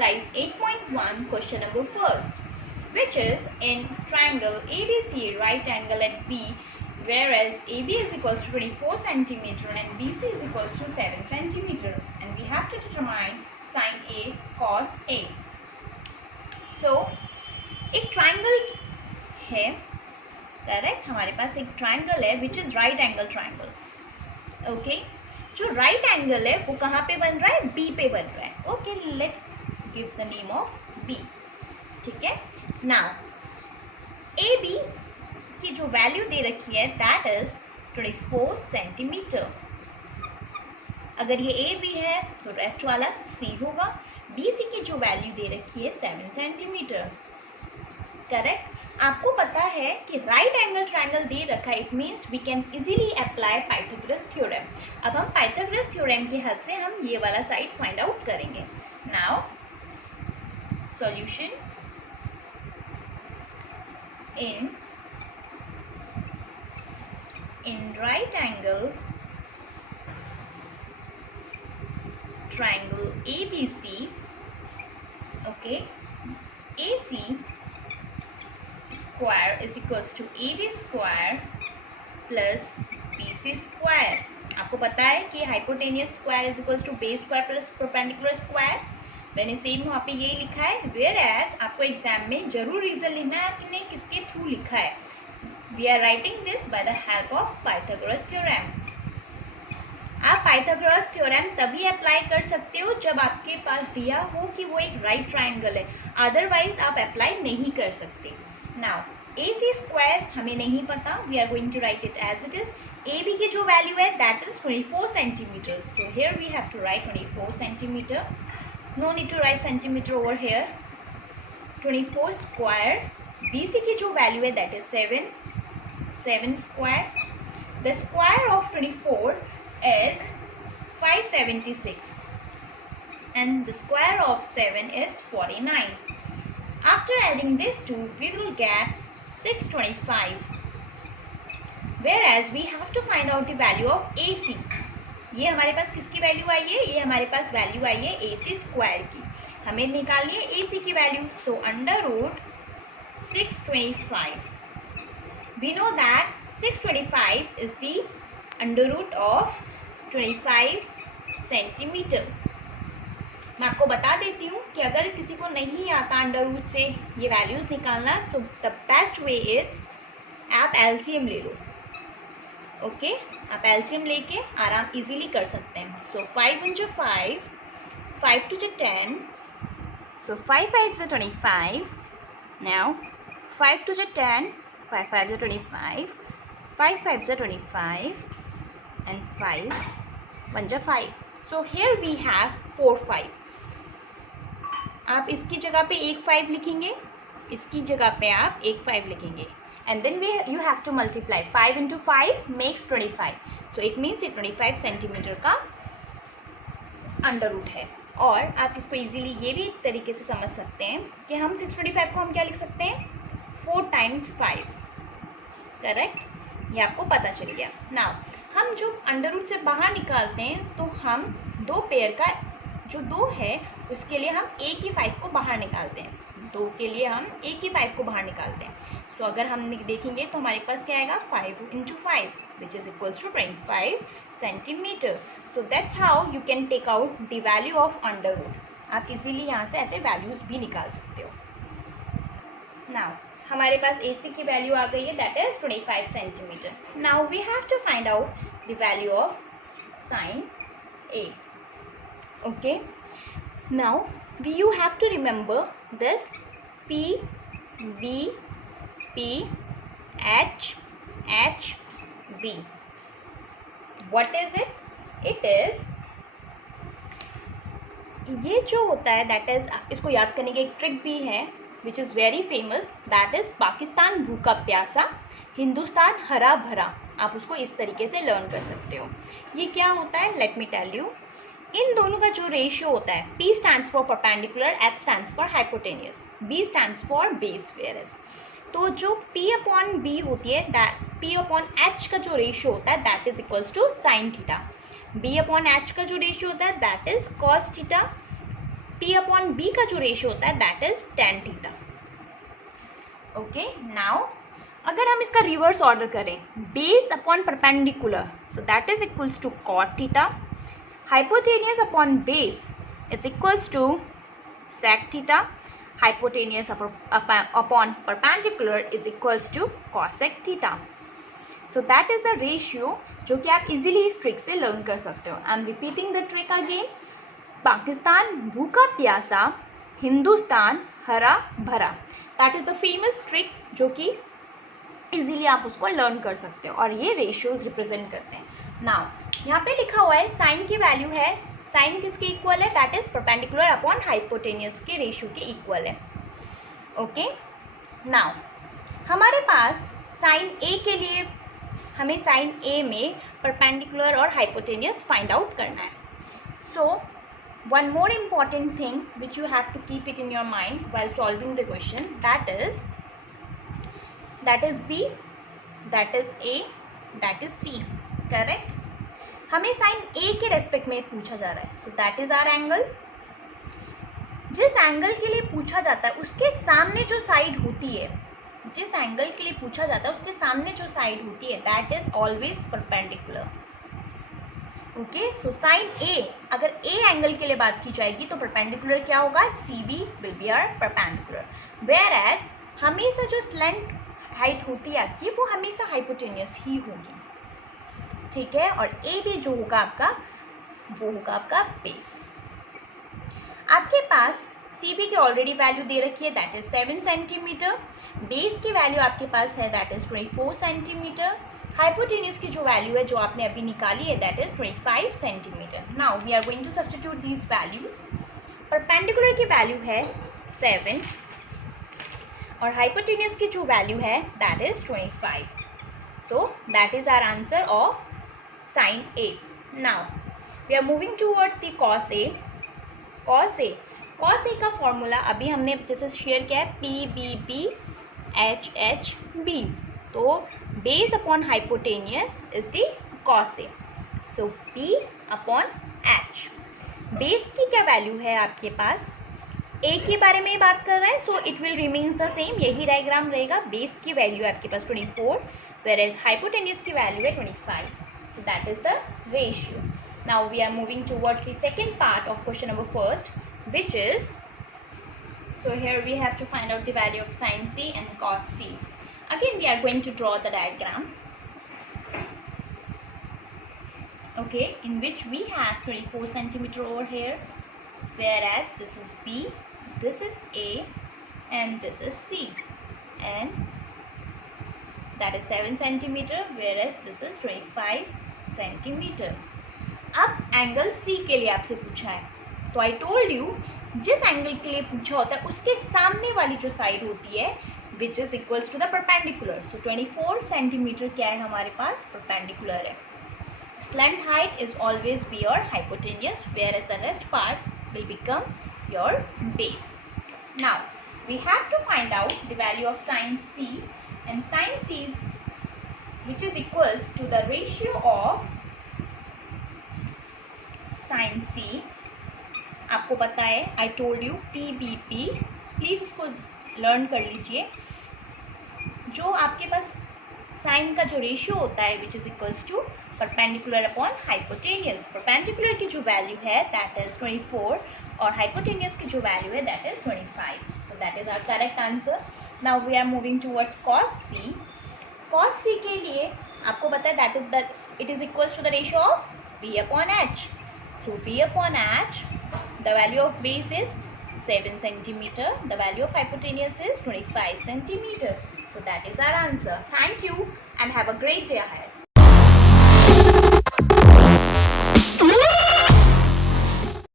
exercise 8.1 question number first, which is in triangle ABC right angle at B, whereas AB is equals to 24 centimeter and BC is equals to 7 centimeter, and we have to determine sin A cos A. So एक triangle है, correct, हमारे पास एक triangle है which is right angle triangle. Okay, जो right angle है वो कहाँ पे बन रहा है? बी पे बन रहा है. Okay, let give the name of B. ठीक है, नाउ ए बी की जो वैल्यू दे रखी है दैट इज 24 सेंटीमीटर. अगर ये ए बी है तो रेस्ट वाला सी होगा. बी सी की जो वैल्यू दे रखी है 7 सेंटीमीटर. करेक्ट. आपको पता है कि राइट एंगल ट्राइंगल दे रखा है, it means we can easily apply Pythagoras theorem. अब हम पाइथागोरस थ्योरम की हेल्प से हम ये वाला साइड फाइंड आउट करेंगे. Now solution in right angle triangle ABC, okay, AC square is equals to AB square plus BC square. आपको पता है कि hypotenuse square is equals to base square plus perpendicular square. मैंने same वहाँ पे यही लिखा है. वेयर एज आपको एग्जाम में जरूर रीजन लिखना है आपने किसके थ्रू लिखा है. We are writing this by the help of Pythagoras theorem. आप पाइथागोरस थ्योरम तभी अप्लाई कर सकते हो जब आपके पास दिया हो कि वो एक राइट ट्राइंगल है, अदरवाइज आप अप्लाई नहीं कर सकते. नाउ ए सी स्क्वायर हमें नहीं पता, we are going to write it as it is. A B की जो वैल्यू है that is 24 centimetre. So here we have to write 24 centimetre. No need to write centimetre over here. 24 square. B C की जो value है that is 7 square. The square of 24 is 576 and the square of 7 is 49. After adding these two we will get 625, whereas we have to find out the value of AC. ये हमारे पास किसकी value आई है? ये हमारे पास value आई है AC square की. हमें निकालनी है AC की value. So under root 625. We know that 625 is the under root of 25 centimetre. मैं आपको बता देती हूँ कि अगर किसी को नहीं आता अंडर रूट से ये वैल्यूज निकालना, so the best way is आप एलसीएम ले लो. ओके, आप एलसीएम लेके आराम इजीली कर सकते हैं. सो 5 into 5, 5 to the 10, so 5 5s are 25. Now 5 to the 10, 5 5s are 25, 5 5s are 25, and 5 1 are 5. So here we have 4 5. आप इसकी जगह पे एक 5 लिखेंगे, इसकी जगह पे आप एक 5 लिखेंगे, and then you have to multiply. 5 into 5 makes 25. So it means ये 25 सेंटीमीटर का अंडर रूट है. और आप इसको इजीली ये भी एक तरीके से समझ सकते हैं कि हम 625 को हम क्या लिख सकते हैं? 4 times 5. करेक्ट, ये आपको पता चल गया. नाउ हम जो अंडर रूट से बाहर निकालते हैं तो हम दो पेयर का जो 2 है उसके लिए हम एक ही 5 को बाहर निकालते हैं. 2 के लिए हम एक ही 5 को बाहर निकालते हैं. सो अगर हम देखेंगे तो हमारे पास क्या आएगा? 5 into 5 which is equals to 25 centimetre. So that's how you can take out the value of under root. आप इजीली यहाँ से ऐसे वैल्यूज भी निकाल सकते हो. नाउ हमारे पास AC की वैल्यू आ गई है that is 25 centimetre. Now we have to find out the value of sine A. Okay, now you have to remember this P, B, P, H, H, B. What is it? It is, ये जो होता है that is, इसको याद करने की एक trick भी है which is very famous, that is Pakistan भूखा प्यासा, हिंदुस्तान हरा भरा. आप उसको इस तरीके से लर्न कर सकते हो. ये क्या होता है? Let me tell you. इन दोनों का जो रेशियो होता है, P stands for perpendicular, H stands for hypotenuse, B stands for base whereas. तो जो P अपॉन B होती है, दैट P अपॉन H का जो रेशियो होता है that is equals to sine theta. B upon H का जो रेशियो होता है that is cos theta. P upon B का जो रेशियो होता है that is tan theta. Okay, now अगर हम इसका रिवर्स ऑर्डर करें, base upon perpendicular, so that is equals to cot theta. Hypotenuse upon base it's equals to sec theta. Hypotenuse upon perpendicular is equals to cosec theta. So that is the ratio जो कि आप easily इस trick से learn कर सकते हो. I am repeating the trick again. Pakistan भूखा प्यासा, हिंदुस्तान हरा भरा. That is the famous trick जो कि इजीली आप उसको लर्न कर सकते हो और ये रेशियोज रिप्रेजेंट करते हैं. नाउ यहाँ पे लिखा हुआ है साइन की वैल्यू है, साइन किसके इक्वल है, that is perpendicular upon hypotenuse के रेशियो के इक्वल है. ओके, नाउ हमारे पास साइन ए के लिए हमें साइन ए में परपेंडिकुलर और हाइपोटेनियस फाइंड आउट करना है. सो one more important thing which you have to keep it in your mind while solving the question, that is B, that is A, that is C. correct? हमें sign A के respect में पूछा जा रहा है. सो that is hour angle. जिस angle के लिए पूछा जाता है उसके सामने जो साइड होती है, जिस एंगल के लिए पूछा जाता है उसके सामने जो साइड होती है that is always perpendicular. Okay, so sine A, अगर ए एंगल के लिए बात की जाएगी तो परपेंडिकुलर क्या होगा, C B will be are perpendicular. Whereas हमेशा जो स्लेंट हाइट होती है आपकी वो हमेशा हाइपोटेनियस ही होगी. ठीक है, और ए बी जो होगा आपका वो होगा आपका बेस. आपके पास सी बी की ऑलरेडी वैल्यू दे रखी है दैट इज 7 सेंटीमीटर. बेस की वैल्यू आपके पास है दैट इज 24 सेंटीमीटर. हाइपोटेनियस की जो वैल्यू है जो आपने अभी निकाली है that is 25 centimetre. Now we are going to substitute these values. Perpendicular की वैल्यू है 7 और हाइपोटेनियस की जो वैल्यू है that is 25. So that is our answer of sine A. Now we are moving towards the cos A. Cos A का formula अभी हमने जैसे शेयर किया है P B B H H B. तो base upon hypotenuse is the cos A. So P upon H. Base की क्या value है आपके पास, ए के बारे में ही बात कर रहे हैं, so it will remains the same. यही डायग्राम रहेगा. बेस की वैल्यू है आपके पास 24 वेयर एज हाइपोटेनियस की वैल्यू है 25. So that is the ratio. Now we are moving towards the second part of question number first which is, so here we have to find out the value of sin C and cos C. Again we are going to draw the diagram, okay, in which we have 24 centimeter over here, whereas this is B, this is A and this is C, and that is 7 centimeter whereas this is 25 centimeter. अब angle C के लिए आपसे पूछा है तो आई told you जिस angle के लिए पूछा होता है उसके सामने वाली जो साइड होती है which is equals to the perpendicular. So 24 centimetre क्या है हमारे पास, परपेंडिकुलर है. Slant height is always be your hypotenuse whereas the rest part will become your base. Now we have to find out the value of sine C and sine C which is equals to the ratio of sine C. आपको पता है I told you P B P. Please इसको learn कर लीजिए. जो आपके पास sign का जो रेशियो होता है which is equals to perpendicular upon hypotenuse. Perpendicular की जो वैल्यू है दैट इज 24 और हाइपोटेनियस की जो वैल्यू है that is 25. So that is our correct answer. Now we are moving towards cos C. Cos C के लिए आपको पता है that is that it is equals to the ratio of B upon H. So B upon H, the value of base is 7 centimeter, the value of hypotenuse is 25 centimeter. So that is our answer. Thank you and have a great day ahead.